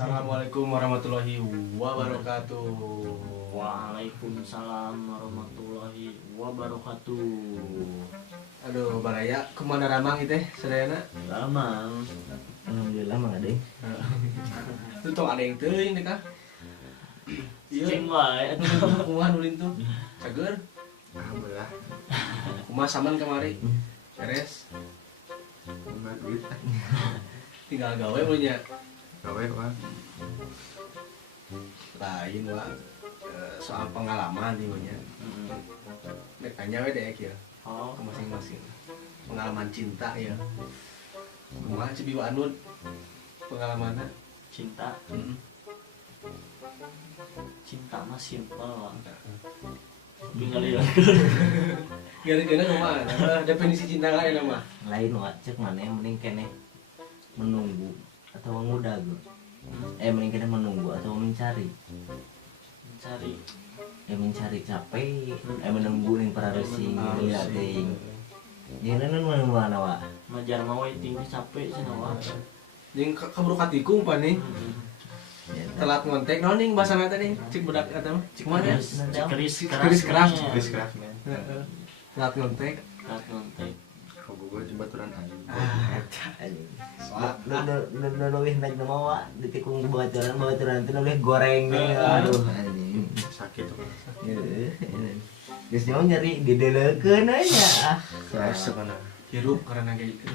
Assalamualaikum warahmatullahi wabarakatuh. Waalaikumsalam warahmatullahi wabarakatuh. Aduh, baraya kemana ramang itu sadayana? Ramang. Alhamdulillah mah ada. Itu tong ada yang teuing deh kah? Cing wae Kumaha nulin tuh? Cager? Alhamdulillah. Kumaha saman kamari? Beres? Enggak duit. Tinggal gawe punya. Gawe Bang. Lain wa soal pengalaman di nya. Nek tanya we deh kieu. Oh, Ke masing-masing. Pengalaman cinta ya. Kumaha Cibiwa Anud? Pengalamanna? cinta. Cinta mah simpel lah. Tinggal lihat. Gara-gara kumaha? Definisi cinta lain mah. Lain wa cek mana yang mending kene menunggu atau mengudag. Mending kene menunggu atau mencari. Mencari. Mencari capek, menunggu ning parareusi lihat teuing. Jeung naon mana wa? Majar mah we tinggi capek cenah wa. Jeung kaburu katikung pan nih. Telat ngontek naon ning basana teh cik budak eta mah. Cik mana? Keris Keris keras. Wis keras men. Heeh. Telat ngontek. Keras ngontek. Hobo gua jembaturan aing. Anjing. Soal Leuwih naik nama wa ditikung bawacoran teh leuwih goreng deh. Aduh anjing. Sakit tuh. Geus nyaho nyeri dideleukeun aya. Keras sebenarnya. hirup karena kayak gitu.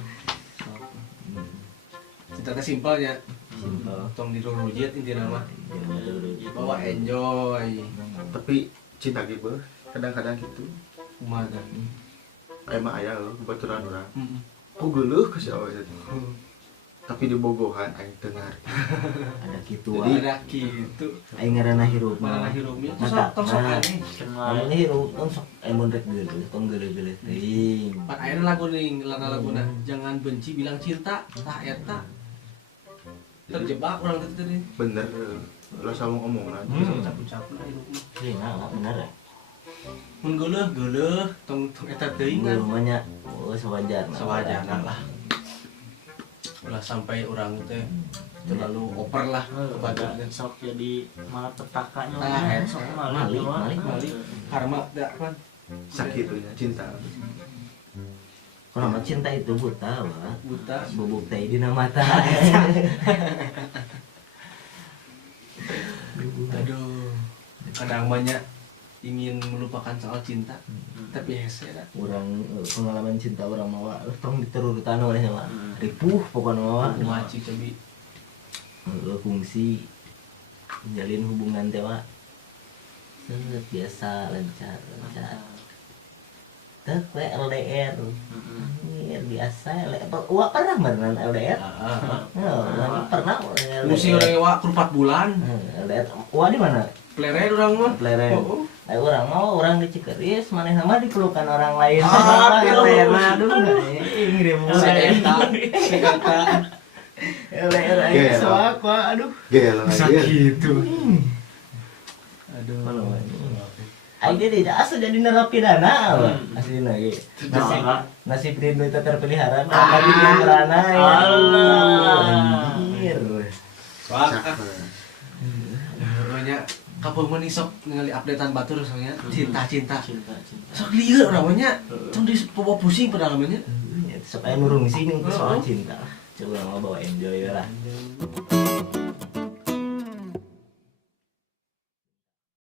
Cinta teh simpelnya. Simpel. Tong dirurujit intina mah. Bawa Bawa enjoy. Tapi cinta gitu kadang-kadang gitu. Kumaha teh? Emang aya lo baturan urang. Heeh. Ku geuleuh ka si awe itu. Tapi di bogohan aing dengar. Ada kitu Jadi- Ada gitu. aing ngaranna hirup Mana mah. hirupnya? Mata- Tong sok nah. aneh. Amun hirup tong sok mun rek geuleuh tong geuleuh-geuleuh teuing. Pan ayeuna lagu ning laguna jangan benci bilang cinta. Tah eta. Terjebak urang teh tadi. Bener lo selalu ngomong nanti. Ucap-ucapna hirupna. Nah, bener ya. Mun geuleuh tong eta teuing kan. Belum banyak. Oh, sewajarna. Sewajarna lah. Ulah sampai orang teh terlalu oper lah kepada kepada sok jadi malapetaka Ah, nya sok malik, malik. Karma dak kan. Sakit tuh ya cinta. Kalau mah cinta itu buta, Wak. Buta. Bubuk teh di mata. Aduh. Kadang banyak ingin melupakan soal cinta, tapi hese lah. Orang pengalaman cinta orang mawa tong diterurutan oleh Wak. Ripuh pokoknya Wak. Maci cabi. Fungsi menjalin hubungan teh Wak. Set biasa lancar. Tek we LDR. Biasa Wak pernah beneran LDR? Oh, pernah LDR. Musi orang wa kur 4 bulan. LDR. Wak di mana? Pleret orang mah. Pleret. Oh, Orang mau orang di Cikeris, maneh sama dipelukan orang lain. Aduh. Aduh, ngirim Sekata, sekata. LDR aja Gelo. soak, Wak. Aduh. Gelo aja. gitu. Aduh. Mana Aing dia tidak asal jadi narapidana, Wak. Asli lagi. Nasib rindu itu terpelihara, tadi dia merana ya. Anjir. Wah, Cakep. banyak kapan meni sok ningali updatean batur soalnya cinta-cinta. cinta Sok lieur urang nya. Tong di bawa pusing pedalamannya. Sok aya nurung sini soal cinta. Coba mau bawa enjoy lah.